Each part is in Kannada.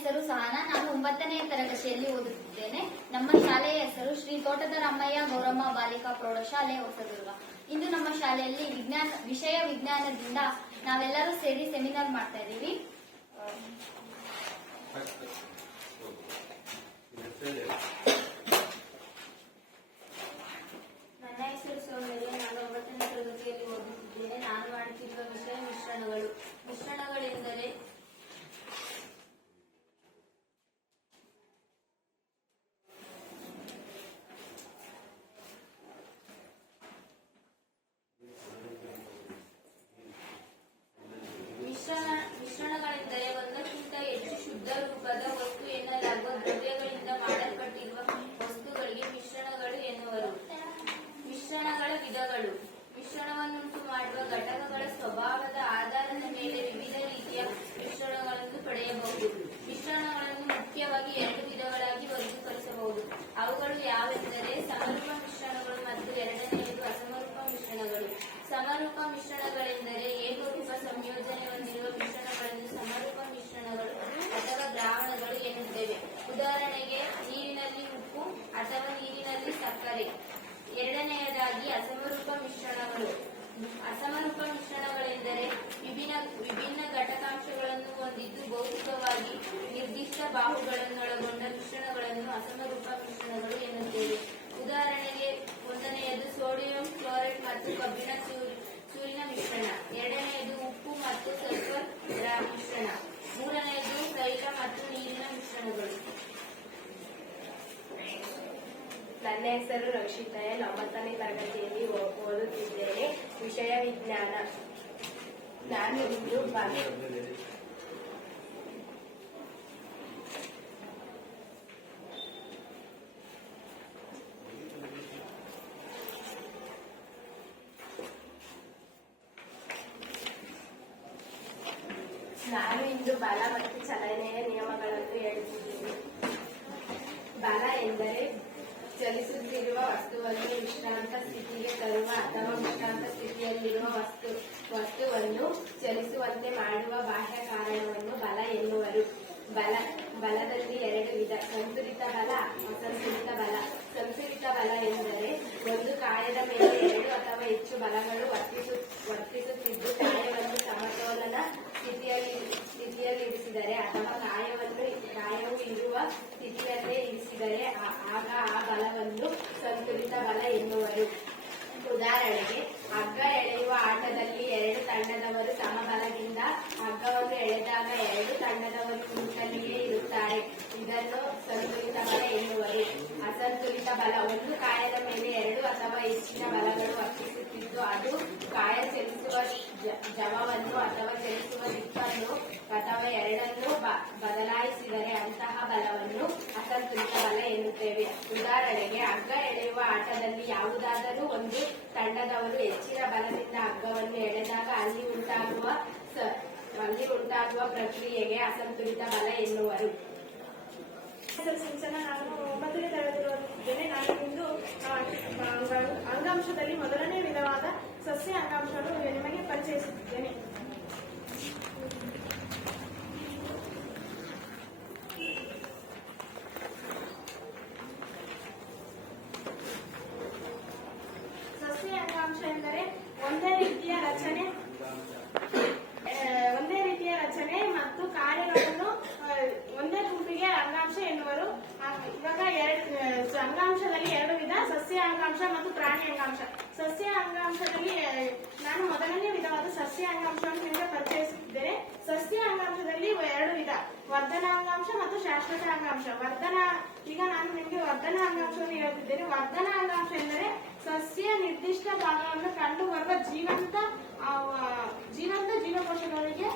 ಹೆಸರು ಸಹನಾ. ನಾನು 9ನೇ ತರಗತಿಯಲ್ಲಿ ಓದುತ್ತಿದ್ದೇನೆ. ನಮ್ಮ ಶಾಲೆಯ ಹೆಸರು ಶ್ರೀ ತೋಟದ ರಾಮಯ್ಯ ಗೌರಮ್ಮ ಬಾಲಿಕಾ ಪ್ರೌಢಶಾಲೆ ಹೊಸದುರ್ಗ. ಇಂದು ನಮ್ಮ ಶಾಲೆಯಲ್ಲಿ ವಿಷಯ ವಿಜ್ಞಾನದಿಂದ ನಾವೆಲ್ಲರೂ ಸೇರಿ ಸೆಮಿನಾರ್ ಮಾಡ್ತಾ ಇದ್ದೀವಿ. ನನ್ನ ಹೆಸರು ಸೌಂದರ್ಯ. ನಾನು 9ನೇ ತರಗತಿಯಲ್ಲಿ ಓದುತ್ತಿದ್ದೇನೆ. ನಾನು ಮಾಡುತ್ತಿರುವ ವಿಷಯ ಮಿಶ್ರಣಗಳು. ಮಿಶ್ರಣಗಳೆಂದರೆ ಒಂದಕ್ಕಿಂತ ಹೆಚ್ಚು ಶುದ್ಧ ರೂಪದ ವಸ್ತು ಎನ್ನಲಾಗುವ ದ್ರವ್ಯಗಳಿಂದ ಮಾಡಲ್ಪಟ್ಟಿರುವ ವಸ್ತುಗಳಿಗೆ ಮಿಶ್ರಣಗಳು ಎನ್ನುವರು. ಮಿಶ್ರಣಗಳ ವಿಧಗಳು. ಮಿಶ್ರಣವನ್ನುಂಟು ಮಾಡುವ ಘಟಕಗಳ ಸ್ವಭಾವದ ಆಧಾರದ ಮೇಲೆ ವಿವಿಧ ರೀತಿಯ ಮಿಶ್ರಣಗಳನ್ನು ಪಡೆಯಬಹುದು. ಮಿಶ್ರಣಗಳನ್ನು ಮುಖ್ಯವಾಗಿ 2 ವಿಧಗಳಾಗಿ ವರ್ಗೀಕರಿಸಬಹುದು. ಅವುಗಳು ಯಾವೆಂದರೆ ಸಮರೂಪ ಮಿಶ್ರಣಗಳು ಮತ್ತು ಎರಡನೆಯದು ಅಸಮರೂಪ ಮಿಶ್ರಣಗಳು. ಸಮರೂಪ ಮಿಶ್ರಣಗಳೆಂದರೆ ಏಕರೂಪ ಸಂಯೋಜನೆ ಹೊಂದಿರುವ ಮಿಶ್ರಣಗಳನ್ನು ಸಮರೂಪ ಮಿಶ್ರಣಗಳು ಅಥವಾ ದ್ರಾವಣಗಳು ಎನ್ನುತ್ತೇವೆ. ಉದಾಹರಣೆಗೆ ನೀರಿನಲ್ಲಿ ಉಪ್ಪು ಅಥವಾ ನೀರಿನಲ್ಲಿ ಸಕ್ಕರೆ. ಎರಡನೆಯದಾಗಿ ಅಸಮರೂಪ ಮಿಶ್ರಣಗಳು. ಅಸಮರೂಪ ಮಿಶ್ರಣಗಳೆಂದರೆ ವಿಭಿನ್ನ ಘಟಕಾಂಶಗಳನ್ನು ಹೊಂದಿದ್ದು ಭೌತಿಕವಾಗಿ ನಿರ್ದಿಷ್ಟ ಬಾಹುಗಳನ್ನೊಳಗೊಂಡ ಮಿಶ್ರಣಗಳನ್ನು ಅಸಮರೂಪ ಮಿಶ್ರಣಗಳು ಎನ್ನುತ್ತೇವೆ. ಉದಾಹರಣೆಗೆ ಒಂದನೆಯದು ಸೋಡಿಯಂ ಕ್ಲೋರೈಡ್ ಮತ್ತು ಕಬ್ಬಿಣ ಚೂರಿನ ಮಿಶ್ರಣ. ಎರಡನೆಯದು ಉಪ್ಪು ಮತ್ತು ಸಲ್ಫರ್ ಮಿಶ್ರಣ. ಮೂರನೆಯದು ತೈಲ ಮತ್ತು ನೀರಿನ ಮಿಶ್ರಣಗಳು. ನನ್ನ ಹೆಸರು ರಕ್ಷಿತಾ. 9ನೇ ತರಗತಿಯಲ್ಲಿ ಓದುತ್ತಿದ್ದೇನೆ. ವಿಷಯ ವಿಜ್ಞಾನ. ನಾನು ಇಂದು ಬಲ ಮತ್ತು ಚಲನೆಯ ನಿಯಮಗಳನ್ನು ಹೇಳುತ್ತಿದ್ದೇನೆ. ಬಲ ಎಂದರೆ ಚಲಿಸುತ್ತಿರುವ ವಸ್ತುವನ್ನು ವಿಶ್ರಾಂತ ಸ್ಥಿತಿಗೆ ತರುವ ಅಥವಾ ವಿಶ್ರಾಂತ ಸ್ಥಿತಿಯಲ್ಲಿರುವ ವಸ್ತುವನ್ನು ಚಲಿಸುವಂತೆ ಮಾಡುವ ಬಾಹ್ಯ ಕಾರಣವನ್ನು ಬಲ ಎನ್ನುವರು. ಬಲದಲ್ಲಿ 2 ವಿಧ: ಸಂತುಲಿತ ಬಲ, ಅಸಂತುಲಿತ ಬಲ. ಸಂತುಲಿತ ಬಲ ಎಂದರೆ ಒಂದು ಕಾಯದ ಮೇಲೆ 2 ಅಥವಾ ಹೆಚ್ಚು ಬಲಗಳು ವರ್ತಿಸುತ್ತಿದ್ದು ಕಾಯವನ್ನು ಸಮತೋಲನ ಸ್ಥಿತಿಯಲ್ಲಿರಿಸಿದರೆ ಅಥವಾ ಕಾಯವು ಇರುವ ಸ್ಥಿತಿಯಲ್ಲೇ ಇರಿಸಿದರೆ ಆಗ ಆ ಬಲವನ್ನು ಸಂತುಲಿತ ಬಲ ಎನ್ನುವರು. ಉದಾಹರಣೆಗೆ, ಹಗ್ಗ ಎಳೆಯುವ ಆಟದಲ್ಲಿ 2 ತಂಡದವರು ಸಮಬಲದಿಂದ ಹಗ್ಗವನ್ನು ಎಳೆದಾಗ 2 ತಂಡದವರು ಗುಂಪಲ್ಲಿಯೇ ಇರುತ್ತಾರೆ. ಇದನ್ನು ಸಂತುಲಿತ ಬಲ ಎನ್ನುವರು. ಅಸಂತುಲಿತ ಬಲ ಒಂದು ಕಾಯದ ಮೇಲೆ 2 ಅಥವಾ ಹೆಚ್ಚಿನ ಬಲಗಳು ವರ್ತಿಸುತ್ತಿದ್ದು ಅದು ಕಾಯ ಚಲಿಸುವ ಜವವನ್ನು ಅಥವಾ ಚಲಿಸುವ ದಿಕ್ಕನ್ನು ಅಥವಾ ಎರಡನ್ನೂ ಬದಲಾಯಿಸಿದರೆ ಅಂತಹ ಬಲವನ್ನು ಅಸಂತುಲಿತ ಬಲ ಎನ್ನುತ್ತೇವೆ. ಉದಾಹರಣೆಗೆ, ಹಗ್ಗ ಎಳೆಯುವ ಆಟದಲ್ಲಿ ಯಾವುದಾದರೂ ಒಂದು ತಂಡದವರು ಹೆಚ್ಚಿನ ಬಲದಿಂದ ಹಗ್ಗವನ್ನು ಎಳೆದಾಗ ಅಲ್ಲಿ ಉಂಟಾಗುವ ಪ್ರಕ್ರಿಯೆಗೆ ಅಸಂತುಲಿತ ಬಲ ಎನ್ನುವರು. ಸಿಂಚನ. ನಾನು 9ನೇ ತರಗತಿ ಓದುತ್ತಿದ್ದೇನೆ. ನಾನು ಇಂದು ಅಂಗಾಂಶದಲ್ಲಿ ಮೊದಲನೇ ವಿಧವಾದ ಸಸ್ಯ ಅಂಗಾಂಶವನ್ನು ನಿಮಗೆ ಪರಿಚಯಿಸುತ್ತಿದ್ದೇನೆ. ಸಸ್ಯ ಅಂಗಾಂಶ ಎಂದರೆ ಒಂದೇ ರೀತಿಯ ರಚನೆ ಮತ್ತು ಕಾರ್ಯಗಳನ್ನು ಒಂದೇ ಗುಂಪಿಗೆ ಅಂಗಾಂಶ ಎನ್ನುವರು. ಇವಾಗ ಅಂಗಾಂಶದಲ್ಲಿ 2 ವಿಧ: ಸಸ್ಯ ಅಂಗಾಂಶ ಮತ್ತು ಪ್ರಾಣಿ ಅಂಗಾಂಶ. ಸಸ್ಯ ಅಂಗಾಂಶದಲ್ಲಿ ನಾನು ಮೊದಲನೇ ವಿಧವಾದ ಸಸ್ಯ ಅಂಗಾಂಶವನ್ನು ನಿಮಗೆ ಪರಿಚಯಿಸುತ್ತಿದ್ದೇನೆ. ಸಸ್ಯ ಅಂಗಾಂಶದಲ್ಲಿ 2 ವಿಧ: ವರ್ಧನ ಅಂಗಾಂಶ ಮತ್ತು ಶಾಶ್ವತ ಅಂಗಾಂಶ. ಈಗ ನಾನು ನಿಮಗೆ ವರ್ಧನ ಅಂಗಾಂಶವನ್ನು ಹೇಳುತ್ತಿದ್ದೇನೆ. ವರ್ಧನ ಅಂಗಾಂಶ ಎಂದರೆ ಸಸ್ಯ ನಿರ್ದಿಷ್ಟ ಭಾಗವನ್ನು ಕಂಡುಬರುವ ಜೀವಂತ ಜೀವಕೋಶಗಳಿಗೆ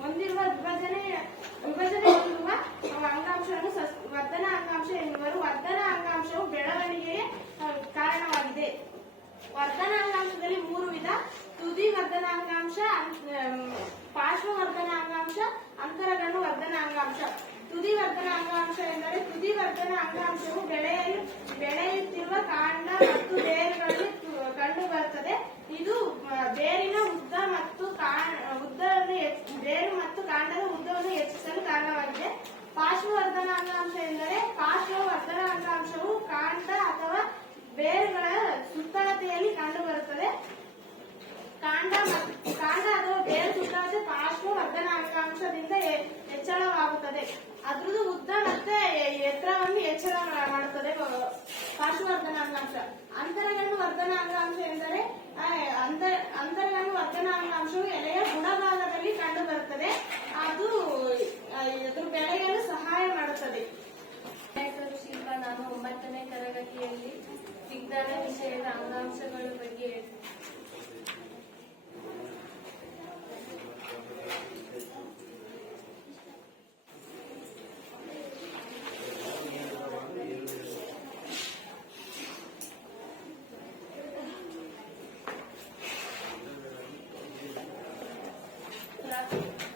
ಹೊಂದಿರುವ ವಿಭಜನೆ ಹೊಂದಿರುವ ಅಂಗಾಂಶವನ್ನು ವರ್ಧನ ಅಂಗಾಂಶ ಎನ್ನುವರು. ವರ್ಧನ ಅಂಗಾಂಶವು ಬೆಳವಣಿಗೆಗೆ ಕಾರಣವಾಗಿದೆ. ವರ್ಧನ ಅಂಗಾಂಶದಲ್ಲಿ 3 ವಿಧ: ತುದಿ ವರ್ಧನ ಅಂಗಾಂಶ, ಪಾರ್ಶ್ವವರ್ಧನ ಅಂಗಾಂಶ, ಅಂತರಗಣ್ಣು ವರ್ಧನ ಅಂಗಾಂಶ. ತುದಿ ವರ್ಧನ ಅಂಗಾಂಶ ಎಂದರೆ ತುದಿ ವರ್ಧನ ಅಂಗಾಂಶವು ಬೆಳೆಯುತ್ತಿರುವ ಕಾಂಡ ಮತ್ತು ಬೇರುಗಳಲ್ಲಿ ಕಂಡುಬರುತ್ತದೆ. ಇದು ಬೇರಿನ ಉದ್ದ ಮತ್ತು ಬೇರು ಮತ್ತು ಕಾಂಡದ ಉದ್ದವನ್ನು ಹೆಚ್ಚಿಸಲು ಕಾರಣವಾಗಿದೆ. ಪಾರ್ಶ್ವವರ್ಧನ ಅಂಗಾಂಶ. ಅಂತರಗಂಡು ವರ್ಧನ ಅಂಗಾಂಶ ಎಂದರೆ ಅಂತರಗಂಡು ವರ್ಧನ ಅಂಗಾಂಶವು ಎಲೆಯ ಗುಣಭಾಗದಲ್ಲಿ ಕಂಡು ಬರುತ್ತದೆ. ಅದು ಅದ್ರ ಬೆಳೆಯಲು ಸಹಾಯ ಮಾಡುತ್ತದೆ. ಹೆಸರು ಶಿಲ್ಪಾ. ನಾನು 9ನೇ ತರಗತಿಯಲ್ಲಿ ವಿಜ್ಞಾನ ವಿಷಯದ ಅಂಗಾಂಶಗಳ ಬಗ್ಗೆ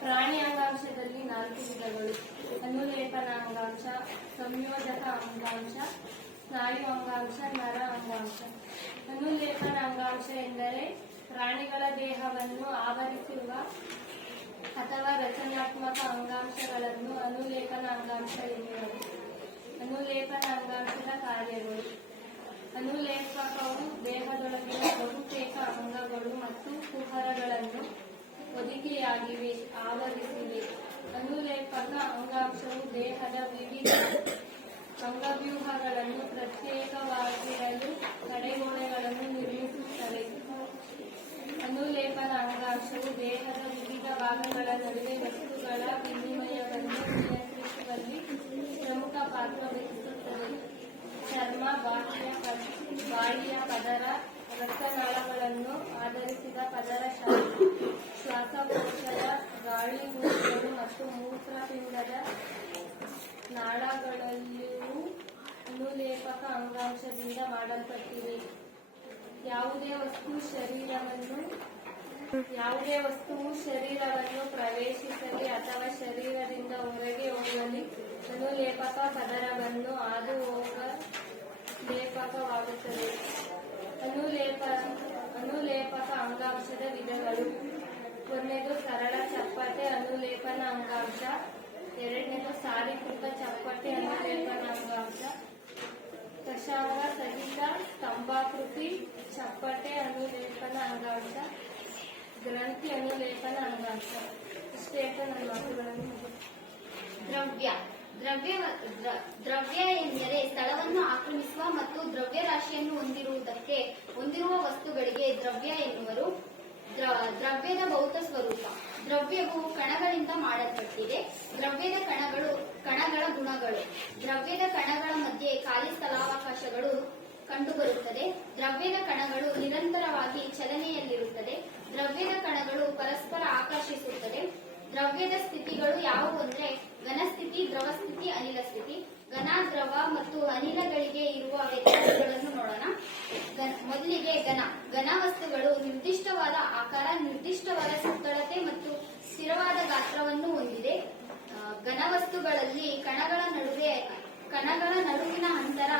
ಪ್ರಾಣಿ ಅಂಗಾಂಶದಲ್ಲಿ 4 ವಿಧಗಳು: ಅನುಲೇಪನ ಅಂಗಾಂಶ, ಸಂಯೋಜಕ ಅಂಗಾಂಶ, ಸ್ನಾಯು ಅಂಗಾಂಶ, ನರ ಅಂಗಾಂಶ. ಅನುಲೇಪನ ಅಂಗಾಂಶ ಎಂದರೆ ಪ್ರಾಣಿಗಳ ದೇಹವನ್ನು ಆವರಿಸಿರುವ ಅಥವಾ ರಚನಾತ್ಮಕ ಅಂಗಾಂಶಗಳನ್ನು ಅನುಲೇಪನ ಅಂಗಾಂಶ ಎನ್ನುವರು. ಅನುಲೇಪನ ಅಂಗಾಂಶದ ಕಾರ್ಯಗಳು: ಅನುಲೇಪಕವು ದೇಹದೊಳಗಿನ ಬಹುತೇಕ ಅಂಗಗಳು ಮತ್ತು ಕುಹರಗಳನ್ನು ಹೊದಿಕೆಯಾಗಿವೆ, ಆವರಿಸಿವೆ. ಅನುಲೇಪಕ ಅಂಗಾಂಶವು ದೇಹದ ವಿವಿಧ ಅಂಗವ್ಯೂಹಗಳನ್ನು ಪ್ರತ್ಯೇಕವಾಗಿರಲು ತಡೆಗೋಡೆಗಳನ್ನು ನಿರ್ಮಿಸುತ್ತವೆ. ಅನುಲೇಪನ ಅಂಗಾಂಶವು ದೇಹದ ವಿವಿಧ ಭಾಗಗಳ ನಡುವೆ ವಸ್ತುಗಳ ವಿನಿಮಯವನ್ನು ನಿಯಂತ್ರಿಸುವಲ್ಲಿ ಪ್ರಮುಖ ಪಾತ್ರ ವಹಿಸುತ್ತದೆ. ಚರ್ಮ, ಬಾಯಿಯ ಪದರ, ರಕ್ತನಾಳಗಳನ್ನು ಆಧರಿಸಿದ ಪದರ, ಶ್ವಾಸಕೋಶದ ಗಾಳಿಗೂಡುಗಳು ಮತ್ತು ಮೂತ್ರಪಿಂಡದ ನಾಳಗಳಲ್ಲಿಯೂ ಅನುಲೇಪಕ ಅಂಗಾಂಶದಿಂದ ಮಾಡಲ್ಪಟ್ಟಿವೆ. ಯಾವುದೇ ವಸ್ತುವು ಶರೀರವನ್ನು ಪ್ರವೇಶಿಸಲಿ ಅಥವಾ ಶರೀರದಿಂದ ಹೊರಗೆ ಹೋಗಲಿ ಅನುಲೇಪಕ ಪದರವನ್ನು ಹಾದು ಲೇಪಕವಾಗುತ್ತದೆ. ಅನುಲೇಪಕ ಅಂಗಾಂಶದ ವಿಧಗಳು: 1ನೇದು ಸರಳ ಚಪ್ಪಟೆ ಅನುಲೇಪನ ಅಂಗಾಂಶ, 2ನೇದು ಸಾರೀಕೃತ ಚಪ್ಪಟೆ ಅನುಲೇಪನ ಅಂಗಾಂಶ, ಕಷಾಯ ಸಹಿತ ಸ್ತಂಭಾಕೃತಿ ಚಪ್ಪಟೆ ಅನುಲೇಪನ ಅಂಗಾಂಶ, ಗ್ರಂಥಿ ಅನುಲೇಪನ ಅಂಗಾಂಶ. ಇಷ್ಟೇ ನನ್ನ ಮಾತುಗಳನ್ನು ದ್ರವ್ಯ. ದ್ರವ್ಯ ಎಂದರೆ ಸ್ಥಳವನ್ನು ಆಕ್ರಮಿಸುವ ಮತ್ತು ದ್ರವ್ಯರಾಶಿಯನ್ನು ಹೊಂದಿರುವ ವಸ್ತುಗಳಿಗೆ ದ್ರವ್ಯ ಎನ್ನುವರು. ದ್ರವ್ಯದ ಭೌತ ಸ್ವರೂಪ: ದ್ರವ್ಯವು ಕಣಗಳಿಂದ ಮಾಡಲ್ಪಟ್ಟಿದೆ. ದ್ರವ್ಯದ ಕಣಗಳ ಗುಣಗಳು: ದ್ರವ್ಯದ ಕಣಗಳ ಮಧ್ಯೆ ಖಾಲಿ ಸ್ಥಳಾವಕಾಶಗಳು ಕಂಡುಬರುತ್ತದೆ. ದ್ರವ್ಯದ ಕಣಗಳು ನಿರಂತರವಾಗಿ ಚಲನೆಯಲ್ಲಿರುತ್ತದೆ. ದ್ರವ್ಯದ ಕಣಗಳು ಪರಸ್ಪರ ಆಕರ್ಷಿಸುತ್ತದೆ. ದ್ರವ್ಯದ ಸ್ಥಿತಿಗಳು ಯಾವುವು ಅಂದರೆ ಘನ ಸ್ಥಿತಿ, ದ್ರವ ಸ್ಥಿತಿ, ಅನಿಲ ಸ್ಥಿತಿ. ಘನ, ದ್ರವ ಮತ್ತು ಅನಿಲಗಳಿಗೆ ಇರುವ ವ್ಯತ್ಯಾಸಗಳನ್ನು ನೋಡೋಣ. ಮೊದಲಿಗೆ ಘನ ವಸ್ತುಗಳು ನಿರ್ದಿಷ್ಟವಾದ ಆಕಾರ, ನಿರ್ದಿಷ್ಟವಾದ ಸುತ್ತಳತೆ ಮತ್ತು ಸ್ಥಿರವಾದ ಗಾತ್ರವನ್ನು ಹೊಂದಿದೆ. ಘನ ವಸ್ತುಗಳಲ್ಲಿ ಕಣಗಳ ನಡುವಿನ ಅಂತರ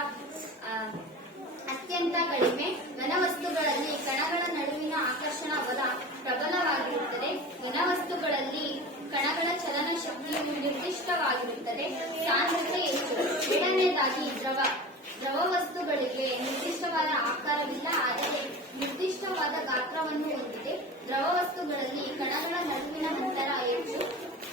ಅತ್ಯಂತ ಕಡಿಮೆ. ಘನ ವಸ್ತುಗಳಲ್ಲಿ ಕಣಗಳ ನಡುವಿನ ಆಕರ್ಷಣಾ ಬಲ ಪ್ರಬಲವಾಗಿರುತ್ತದೆ. ಘನ ವಸ್ತುಗಳಲ್ಲಿ ಕಣಗಳ ಚಲನ ಶಕ್ತಿಯು ನಿರ್ದಿಷ್ಟವಾಗಿರುತ್ತದೆ. ಸಾಂದ್ರತೆ ಹೆಚ್ಚು. ಎರಡನೇದಾಗಿ ದ್ರವ ವಸ್ತುಗಳಿಗೆ ನಿರ್ದಿಷ್ಟವಾದ ಆಕಾರವಿಲ್ಲ, ಆದರೆ ನಿರ್ದಿಷ್ಟವಾದ ಗಾತ್ರವನ್ನು ಹೊಂದಿದೆ. ದ್ರವ ವಸ್ತುಗಳಲ್ಲಿ ಕಣಗಳ ನಡುವಿನ ಅಂತರ ಹೆಚ್ಚು.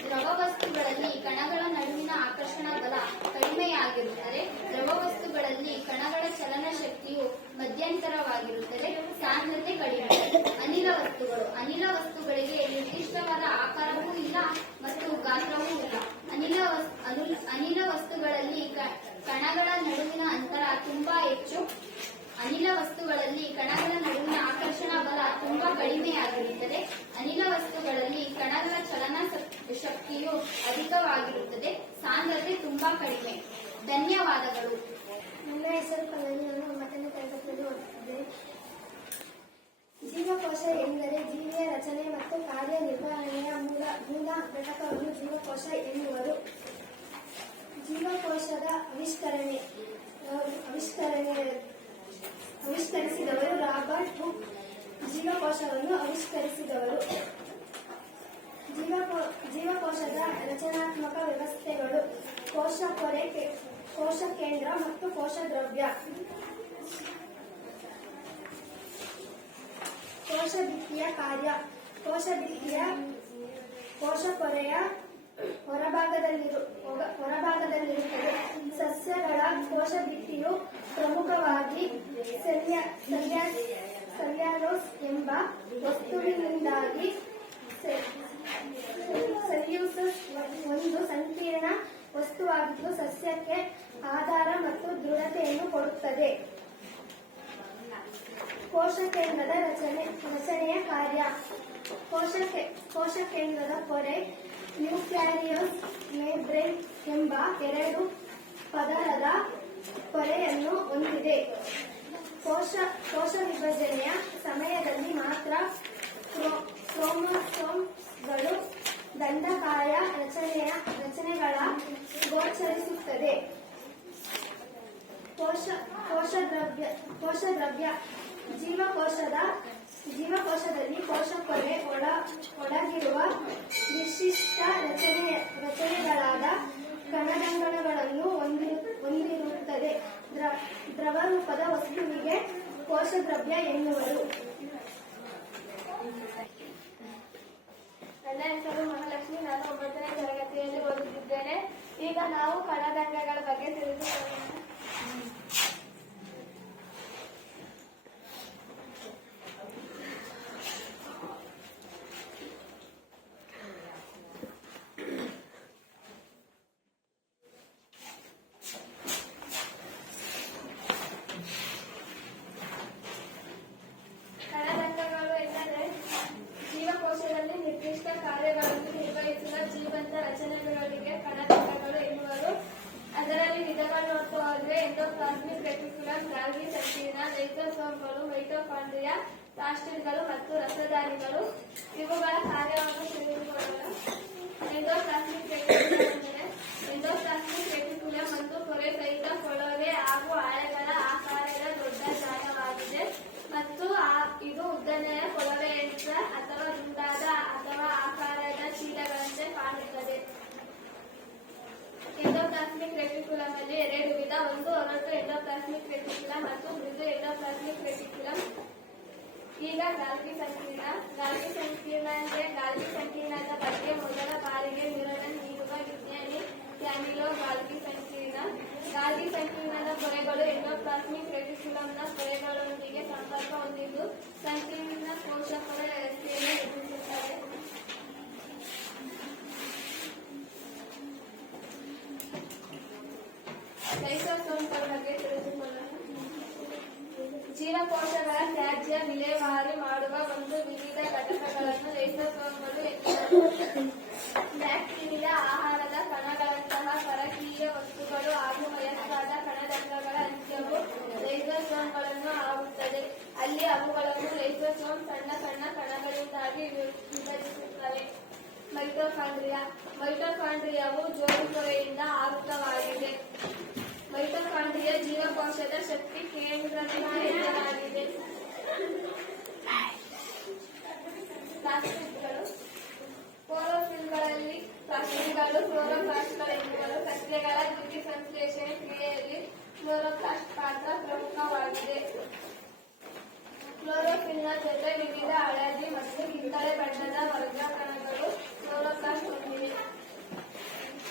ದ್ರವ ವಸ್ತುಗಳಲ್ಲಿ ಕಣಗಳ ನಡುವಿನ ಆಕರ್ಷಣಾ ಬಲ ಕಡಿಮೆಯಾಗಿರುತ್ತದೆ. ದ್ರವ ವಸ್ತುಗಳಲ್ಲಿ ಕಣಗಳ ಚಲನ ಶಕ್ತಿಯು ಮಧ್ಯಂತರವಾಗಿರುತ್ತದೆ. ಸಾಂದ್ರತೆ ಕಡಿಮೆ. ಅನಿಲ ವಸ್ತುಗಳಿಗೆ ನಿರ್ದಿಷ್ಟವಾದ ಆಕಾರವೂ ಇಲ್ಲ ಮತ್ತು ಗಾತ್ರವೂ ಇಲ್ಲ. ಅನಿಲ ವಸ್ತುಗಳಲ್ಲಿ ಕಣಗಳ ನಡುವಿನ ಅಂತರ ತುಂಬಾ ಹೆಚ್ಚು. ಅನಿಲ ವಸ್ತುಗಳಲ್ಲಿ ಕಣಗಳ ನಡುವಿನ ಆಕರ್ಷಣಾ ಬಲ ತುಂಬಾ ಕಡಿಮೆಯಾಗಿರುತ್ತದೆ. ಅನಿಲ ವಸ್ತುಗಳಲ್ಲಿ ಕಣಗಳ ಚಲನ ಶಕ್ತಿಯು ಅಧಿಕವಾಗಿರುತ್ತದೆ. ಸಾಂದ್ರತೆ ತುಂಬಾ ಕಡಿಮೆ. ಧನ್ಯವಾದಗಳು. ನನ್ನ ಹೆಸರು ಕಲ್ಯಾಣಿ. ನಾನು 9ನೇ ತರಗತಿಯಲ್ಲಿ ಓದುತ್ತಿದ್ದೇನೆ. ಜೀವಕೋಶ ಎಂದರೆ ಜೀವಿಯ ರಚನೆ ಮತ್ತು ಕಾರ್ಯನಿರ್ವಹಣೆಯ ಮೂಲ ಘಟಕವನ್ನು ಜೀವಕೋಶ ಎನ್ನುವರು. ಜೀವಕೋಶದ ಆವಿಷ್ಕರಿಸಿದವರು ರಾಬರ್ಟ್ ಹುಕ್. ಜೀವಕೋಶವನ್ನು ಆವಿಷ್ಕರಿಸಿದವರು. ಜೀವಕೋಶದ ರಚನಾತ್ಮಕ ವ್ಯವಸ್ಥೆಗಳು: ಕೋಶ ಪೊರೆ, ಕೋಶ ಕೇಂದ್ರ ಮತ್ತು ಕೋಶ ದ್ರವ್ಯ. ಕೋಶ ಭಿತ್ತಿಯ ಕಾರ್ಯ: ಕೋಶ ಭಿತ್ತಿಯ ಕೋಶ ಪೊರೆಯ ಹೊರಭಾಗದ ಹೊರಭಾಗದಲ್ಲಿರುತ್ತದೆ. ಸಸ್ಯಗಳ ಕೋಶಭಿತ್ತಿಯು ಪ್ರಮುಖವಾಗಿ ಸೆಲ್ಯುಲೋಸ್ ಎಂಬ ವಸ್ತುವಿನಿಂದಾಗಿ ಸೆಲ್ಯೂಲೋಸ್ ಒಂದು ಸಂಕೀರ್ಣ ವಸ್ತುವಾಗಿದ್ದು ಸಸ್ಯಕ್ಕೆ ಆಧಾರ ಮತ್ತು ದೃಢತೆಯನ್ನು ಕೊಡುತ್ತದೆ. ಕೋಶಕೇಂದ್ರದ ರಚನೆಯ ಕಾರ್ಯ. ಕೋಶಕೇಂದ್ರದ ಪೊರೆ ನ್ಯೂಕ್ಲಿಯಸ್ ಮೆಂಬ್ರೇನ್ ಎಂಬ ಎರಡು ಪದರದ ಪೊರೆಯನ್ನು ಹೊಂದಿದೆ. ಕೋಶ ವಿಭಜನೆಯ ಸಮಯದಲ್ಲಿ ಮಾತ್ರ ಕ್ರೋಮೋಸೋಮ್ಗಳು ದಂಡಕಾಯ ರಚನೆಗಳ ಗೋಚರಿಸುತ್ತದೆ. ಕೋಶದ್ರವ್ಯ ಜೀವಕೋಶದಲ್ಲಿ ಕೋಶಪೊರೆ ಒಳಗಿರುವ ವಿಶಿಷ್ಟ ರಚನೆಗಳಾದ ಕಣದಂಗಗಳನ್ನು ಹೊಂದಿರುತ್ತದೆ. ದ್ರವರೂಪದ ವಸ್ತುವಿಗೆ ಕೋಶದ್ರವ್ಯ ಎನ್ನುವರು. ನನ್ನ ಹೆಸರು ಮಹಾಲಕ್ಷ್ಮಿ. ನಾನು 9ನೇ ತರಗತಿಯಲ್ಲಿ ಓದುತ್ತಿದ್ದೇನೆ. ಈಗ ನಾವು ಕಣದಂಗಗಳ ಬಗ್ಗೆ ತಿಳಿದುಕೊಳ್ಳೋಣ. ಕಣದಂಗಗಳು ಎಂದರೆ ಜೀವಕೋಶದಲ್ಲಿ ನಿರ್ದಿಷ್ಟ ಕಾರ್ಯಗಳನ್ನು ನಿರ್ವಹಿಸುವ ಜೀವಂತ ರಚನೆಗಳಿಗೆ ಕಣದಂಗಗಳು ಎನ್ನುವರು. ಅದರಲ್ಲಿ ವಿಧಗಳು ನೋಡುವುದಾದರೆ ಎಂಡೋಪ್ಲಾಸ್ಮಿಕ್ ರೆಟಿಕ್ಯುಲಮ್, ಗಾಲ್ಗಿ ಸಂಕೀರ್ಣ, ಲೈಸೋಸೋಮ್ಗಳು, ಮೈಟೋಕಾಂಡ್ರಿಯಾ, ಪ್ಲಾಸ್ಟಿಡ್ಗಳು ಮತ್ತು ರಸದಾನಿಗಳು. ಇವುಗಳ ಕಾರ್ಯವನ್ನು ತಿಳಿದುಕೊಳ್ಳೋಣ. ಎಂಡೋಪ್ಲಾಸ್ಮಿಕ್ ರೆಟಿಕ್ಯುಲಮ್ ಒಂದು ಪೊರೆ ಸಹಿತ ಕೊಳವೆ ಹಾಗೂ ಹಾಳೆಗಳ ಆಕಾರದ ದೊಡ್ಡ ಜಾಲವಾಗಿದೆ ಮತ್ತು ಇದು ಉದ್ದನೆಯ ಕೊಳವೆಯಂತ್ರ ಅಥವಾ ದುಂಡಾದ ಅಥವಾ ಆಕಾರದ ಚೀಲಗಳಂತೆ ಕಾಣುತ್ತದೆ. ಎಂಡೋಪ್ಲಾಸ್ಮಿಕ್ ರೆಟಿಕ್ಯುಲಮ್ ಅಲ್ಲಿ ಎರಡು ವಿಧ. ಒಂದು ಒರಟು ಎಂಡೋಪ್ಲಾಸ್ಮಿಕ್ ರೆಟಿಕ್ಯುಲಮ್ ಮತ್ತು ಮೃದು ಎಂಡೋಪ್ಲಾಸ್ಮಿಕ್ ರೆಟಿಕ್ಯುಲಮ್. ಈಗ ಗಾಲ್ಗಿ ಸಂಕೀರ್ಣ ಅಂದ್ರೆ ಗಾಲ್ಗಿ ಸಂಕೀರ್ಣದ ಬಗ್ಗೆ ಮೊದಲ ಬಾರಿಗೆ ವಿವರಣೆ ನೀಡುವ ವಿಜ್ಞಾನಿ ಕ್ಯಾಮಿಲೋ ಗಾಲ್ಗಿ ಸಂಕೀರ್ಣ. ಗಾಲ್ಗಿ ಸಂಕೀರ್ಣದ ಪೊರೆಗಳು ಎಂಡೋಪ್ಲಾಸ್ಮಿಕ್ ರೆಟಿಕ್ಯುಲಮ್ನ ಪೊರೆಗಳೊಂದಿಗೆ ಸಂಪರ್ಕ ಹೊಂದಿದ್ದು ಸಂಕೀರ್ಣ ಕೋಶಗಳ ವ್ಯವಸ್ಥೆಯನ್ನು ನಿರ್ಮಿಸುತ್ತವೆ. ಲೈಸೋಸೋಮ್ಗಳ ಬಗ್ಗೆ ತಿಳಿದುಕೊಳ್ಳೋಣ. ಜೀವಕೋಶಗಳ ತ್ಯಾಜ್ಯ ವಿಲೇವಾರಿ ಮಾಡುವ ಒಂದು ವಿವಿಧ ಘಟಕಗಳನ್ನು ಲೈಸೋಸೋಮ್ಗಳು ಎನ್ನುವರು. ಬ್ಯಾಕ್ಟೀರಿಯಾ, ಆಹಾರದ ಕಣಗಳಂತಹ ಪರಕೀಯ ವಸ್ತುಗಳು ಹಾಗೂ ವಯಸ್ಸಾದ ಕಣದಂಗಗಳ ಅಂತ್ಯವು ಲೈಸೋಸೋಮ್ಗಳನ್ನು ಆಗುತ್ತದೆ. ಅಲ್ಲಿ ಅವುಗಳನ್ನು ಲೈಸೋಸೋಮ್ ಸಣ್ಣ ಸಣ್ಣ ಕಣಗಳಿಂದಾಗಿ ವಿಭಜಿಸುತ್ತವೆ. ಮೈಟೋಕಾಂಡ್ರಿಯಾವು ಜೋಡಿಪೊರೆಯಿಂದ ಆವೃತವಾಗಿದೆ. ಮೈಟೋಕಾಂಡ್ರಿಯಾ ಜೀವಕೋಶದ ಶಕ್ತಿ ಕೇಂದ್ರದಿಂದ ಎನ್ನಲಾಗಿದೆ. ಪ್ಲಾಸ್ಟಿಡ್ಗಳು ಕ್ಲೋರೋಫಿಲ್ಗಳಲ್ಲಿ ಪ್ಲಾಸ್ಟಿಡ್ಗಳು ಕ್ಲೋರೋಪ್ಲಾಸ್ಟ್ಗಳೆನ್ನುವರು. ಸಸ್ಯಗಳ ದ್ಯುತಿಸಂಶ್ಲೇಷಣೆ ಕ್ರಿಯೆಯಲ್ಲಿ ಕ್ಲೋರೋಪ್ಲಾಸ್ಟ್ ಪಾತ್ರ ಪ್ರಮುಖವಾಗಿದೆ. ಕ್ಲೋರೋಫಿಲ್ನ ಜೊತೆ ವಿವಿಧ ಹಳದಿ ಮತ್ತು ಕಿತ್ತಳೆ ಬಣ್ಣದ ವರ್ಗಕಣಗಳು ಕ್ಲೋರೋಪ್ಲಾಸ್ಟ್ ಹೊಂದಿವೆ.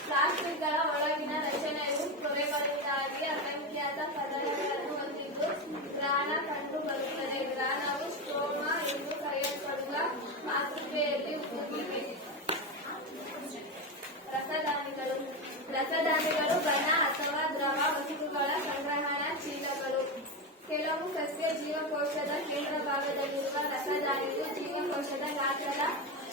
ಪ್ಲಾಸ್ಟಿಕ್ಗಳ ಒಳಗಿನ ರಚನೆಯು ಪೊರೆಗಳಿಂದಾಗಿ ಅಸಂಖ್ಯಾತ ಪದರಗಳನ್ನು ಹೊಂದಿದ್ದು ಗ್ರಾಣ ಕಂಡು ಬರುತ್ತದೆ. ಗ್ರಾಣವು ಸ್ಟ್ರೋಮಾ ಎಂದು ಕರೆಯಲ್ಪಡುವ ಮಾತೃಕೆಯಲ್ಲಿ ಹುದುಗಿದೆ. ರಸದಾನಿಗಳು ಘನ ಅಥವಾ ದ್ರವ ವಸ್ತುಗಳ ಸಂಗ್ರಹಣಾ ಚೀಲಗಳು. ಕೆಲವು ಸಸ್ಯ ಜೀವಕೋಶದ ಕೇಂದ್ರ ಭಾಗದಲ್ಲಿರುವ ರಸದಾನಿಯು ಜೀವಕೋಶದ ಗಾತ್ರದ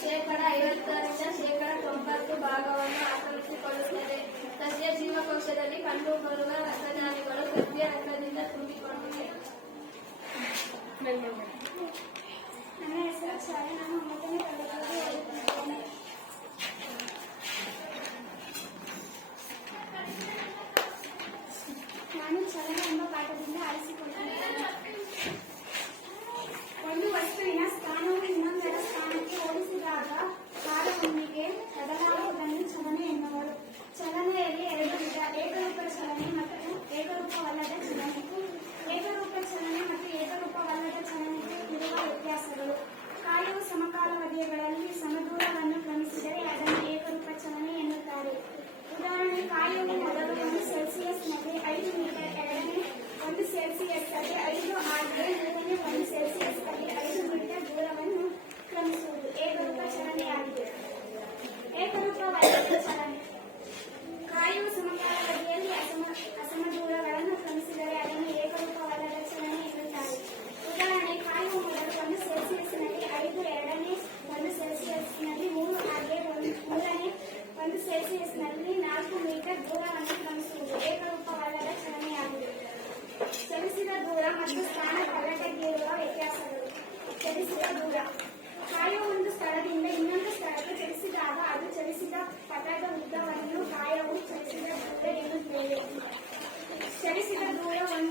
50% ರಿಂದ 90% ಭಾಗವನ್ನು ಆಕ್ರಮಿಸಿಕೊಳ್ಳುತ್ತದೆ. ಸಸ್ಯ ಜೀವಕೋಶದಲ್ಲಿ ಕಂಡುಬರುವ ರಸದಾನಿಗಳು ಸಸ್ಯ ರಂಗದಿಂದ ತುಂಬಿಕೊಂಡಿವೆ. ನನ್ನ ಹೆಸರು ಕ್ಷಾರೆ. ನಾನು 9ನೇ ತರಗತಿಯಲ್ಲಿ ಓದುತ್ತಿದ್ದೇನೆ. ನಾನು ಚಲನೆ ಎಂಬ ಪಾಠದಿಂದ ಆರಿಸಿಕೊಂಡಿದ್ದೇನೆ. ಒಂದು ವಸ್ತುವಿನ ಸ್ಥಾನವು ಇನ್ನೊಂದರ ಸ್ಥಾನಕ್ಕೆ ಹೋಲಿಸಿದಾಗ ಕಾಲವೊಂದಿಗೆ ಬದಲಾಗುವುದನ್ನು ಚಲನೆ ಎನ್ನುವರು. ಚಲನೆಯಲ್ಲಿ ಎರಡು ವಿಧ: ಏಕರೂಪ ಚಲನೆ ಮತ್ತು ಏಕರೂಪವಲ್ಲದ ಚಲನೆ. ಏಕರೂಪ ಚಲನೆ ಮತ್ತು ಏಕರೂಪವಲ್ಲದ ಚಲನೆಗೆ ಇರುವ ವ್ಯತ್ಯಾಸಗಳು: ಕಾರ್ಯವು ಸಮಕಾಲ ಸ್ಪೇಸ್ನಲ್ಲಿ 4 ಮೀಟರ್ ದೂರವನ್ನು ಕ್ರಮಿಸುವುದು ಏಕರೂಪವಲ್ಲದ ಚಲನೆಯಾಗಿದೆ. ಚಲಿಸಿದ ದೂರ ಮತ್ತು ಸ್ಥಾನ ಪಲ್ಲಟಕ್ಕೇರುವ ವ್ಯತ್ಯಾಸಗಳು. ಚಲಿಸಿದ ದೂರ ಕಾಯು ಒಂದು ಸ್ಥಳದಿಂದ ಇನ್ನೊಂದು ಸ್ಥಳಕ್ಕೆ ಚಲಿಸಿದಾಗ ಅದು ಚಲಿಸಿದ ಪಥದ ಉದ್ದವನ್ನು ಕಾಯವು ಚಲಿಸಿದ ದೂರ ಎನ್ನುತ್ತೇವೆ. ಚಲಿಸಿದ ದೂರ ಒಂದು